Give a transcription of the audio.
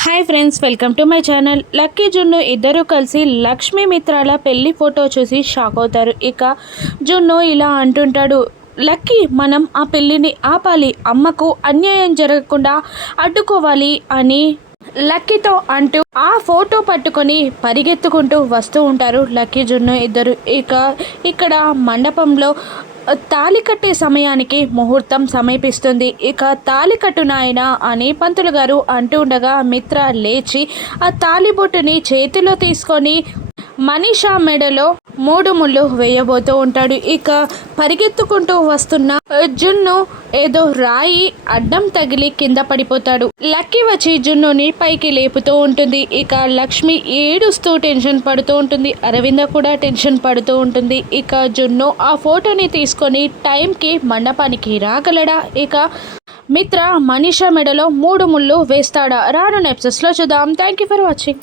Hi friends welcome to my channel Lucky Junnu ఇద్దరు కలిసి లక్ష్మీ మిత్రాల పెళ్ళి ఫోటో చూసి షాక్ అవుతారు. ఇక జున్ను ఇలా అంటుంటాడు లక్కీ మనం ఆ పెళ్ళిని ఆపాలి. అమ్మకు అన్యాయం జరగకుండా అడ్డుకోవాలి అని లక్కీతో అంటూ ఆ ఫోటో పట్టుకొని పరిగెత్తుకుంటూ వస్తూ ఉంటారు లక్కీ జున్ను ఇద్దరు. ఇక ఇక్కడ మండపంలో తాలి కట్టే సమయానికి ముహూర్తం సమీపిస్తుంది. ఇక తాలి కట్టు నాయన అని పంతులు గారు అంటూ ఉండగా మిత్ర లేచి ఆ తాలిబొట్టుని చేతిలో తీసుకొని మనీషా మెడలో మూడు ముళ్ళు వేయబోతూ ఉంటాడు. ఇక పరిగెత్తుకుంటూ వస్తున్న జున్ను ఏదో రాయి అడ్డం తగిలి కింద పడిపోతాడు. లక్కీ వచ్చి జున్నుని పైకి లేపుతూ ఉంటుంది. ఇక లక్ష్మి ఏడుస్తూ టెన్షన్ పడుతూ ఉంటుంది. అరవింద కూడా టెన్షన్ పడుతూ ఉంటుంది. ఇక జున్ను ఆ ఫోటోని తీసుకొని టైంకి మండపానికి రాగలడా? ఇక మిత్ర మనీషా మెడలో మూడు ముళ్ళు వేస్తాడా? రాను నెప్సెస్లో చూద్దాం. Thank you for watching